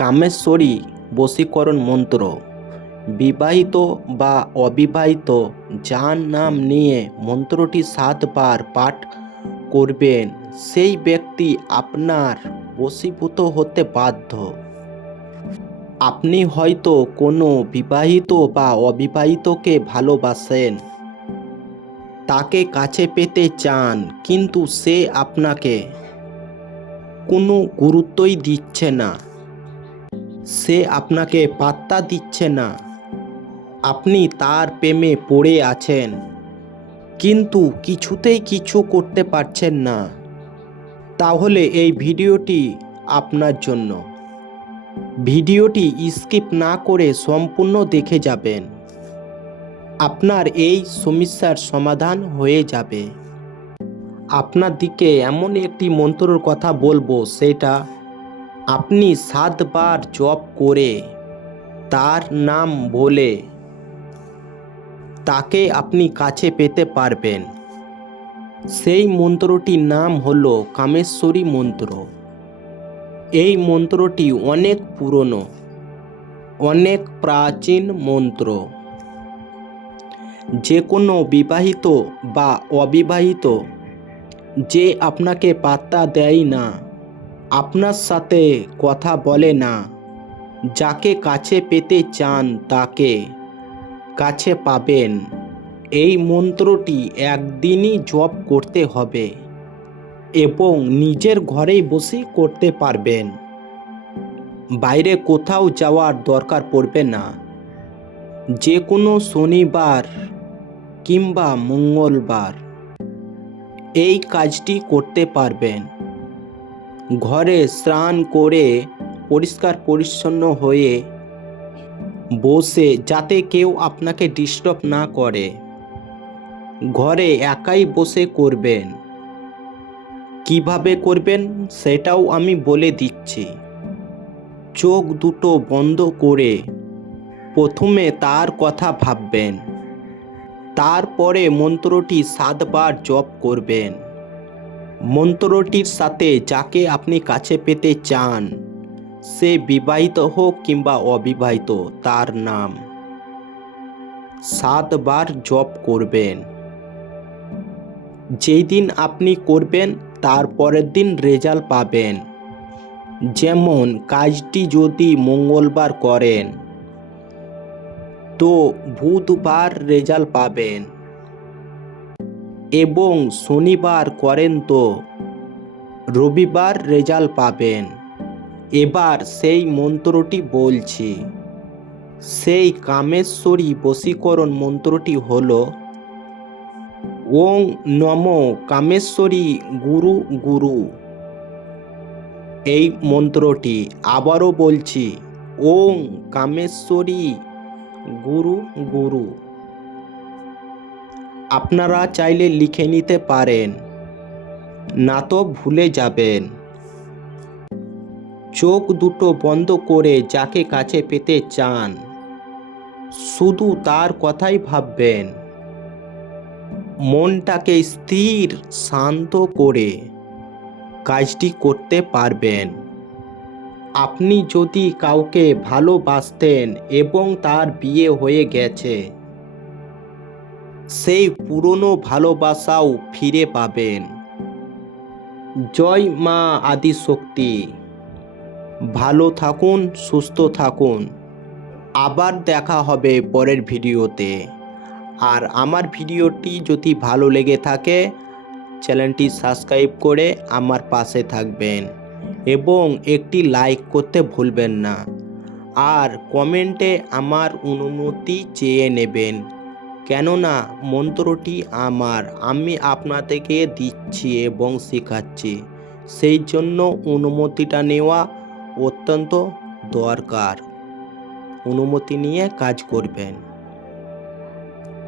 কামেশ্বরী বশীকরণ মন্ত্র। বিবাহিত বা অবিবাহিত যার নাম নিয়ে মন্ত্রটি 7 বার পাঠ করবেন সেই ব্যক্তি আপনার বশীভূত হতে বাধ্য। আপনি হয়তো কোনো বিবাহিত বা অবিবাহিতকে ভালোবাসেন, তাকে কাছে পেতে চান, কিন্তু সে আপনাকে কোনো গুরুত্বই দিচ্ছে না, সে আপনাকে পাত্তা দিচ্ছে না। আপনি তার প্রেমে পড়ে আছেন, কিন্তু কিছুতেই কিছু করতে পারছেন না। তাহলে এই ভিডিওটি আপনার জন্য। ভিডিওটি স্কিপ না করে সম্পূর্ণ দেখে যাবেন, আপনার এই সমস্যার সমাধান হয়ে যাবে। আপনার দিকে এমন একটি মন্ত্রের কথা বলবো, সেটা আপনি 7 বার জপ করে তার নাম বলে তাকে আপনি কাছে পেতে পারবেন। সেই মন্ত্রটির নাম হলো কামেশ্বরী মন্ত্র। এই মন্ত্রটি অনেক পুরনো, অনেক প্রাচীন মন্ত্র। যে কোনো বিবাহিত বা অবিবাহিত যে আপনাকে পাত্তা দেয় না, আপনার সাথে কথা বলে না, যাকে কাছে পেতে চান তাকে কাছে পাবেন। এই মন্ত্রটি একদিনই জপ করতে হবে এবং নিজের ঘরেই বসে করতে পারবেন। বাইরে কোথাও যাওয়ার দরকার পড়বে না। যে কোনো শনিবার কিংবা মঙ্গলবার এই কাজটি করতে পারবেন। ঘরে স্নান করে পরিষ্কার পরিচ্ছন্ন হয়ে বসে, যাতে কেউ আপনাকে ডিস্টার্ব না করে, ঘরে একাই বসে করবেন। কিভাবে করবেন সেটাও আমি বলে দিচ্ছি। চোখ দুটো বন্ধ করে প্রথমে তার কথা ভাববেন, তারপরে মন্ত্রটি 7 বার জপ করবেন। মন্ত্রটির সাথে যাকে আপনি কাছে পেতে চান, সে বিবাহিত হোক কিংবা অবিবাহিত, তার নাম 7 বার জপ করবেন। যেই দিন আপনি করবেন তার পরের দিন রেজাল্ট পাবেন। যেমন কাজটি যদি মঙ্গলবার করেন তো বুধবার রেজাল্ট পাবেন, এবং শনিবার করেন তো রবিবার রেজাল্ট পাবেন। এবার সেই মন্ত্রটি বলছি। সেই কামেশ্বরী বশীকরণ মন্ত্রটি হলো ওং নমো কামেশ্বরী গুরু গুরু। এই মন্ত্রটি আবারও বলছি, ওং কামেশ্বরী গুরু গুরু। আপনারা চাইলে লিখে নিতে পারেন, না তো ভুলে যাবেন। চোখ দুটো বন্ধ করে যাকে কাছে পেতে চান শুধু তার কথাই ভাববেন। মনটাকে স্থির শান্ত করে কাজটি করতে পারবেন। আপনি যদি কাউকে ভালোবাসতেন এবং তার বিয়ে হয়ে গেছে, সেই পুরনো ভালোবাসাও ফিরে পাবেন। জয় মা আদিশক্তি। ভালো থাকুন, সুস্থ থাকুন। আবার দেখা হবে পরের ভিডিওতে। আর আমার ভিডিওটি যদি ভালো লেগে থাকে, চ্যানেলটি সাবস্ক্রাইব করে আমার পাশে থাকবেন এবং একটি লাইক করতে ভুলবেন না। আর কমেন্টে আমার অনুমতি চেয়ে নেবেন, কেননা মন্ত্রটি আমি আপনাদেরকে দিচ্ছি এবং শেখাচ্ছি, সেই জন্য অনুমতিটা নেওয়া অত্যন্ত দরকার। অনুমতি নিয়ে কাজ করবেন।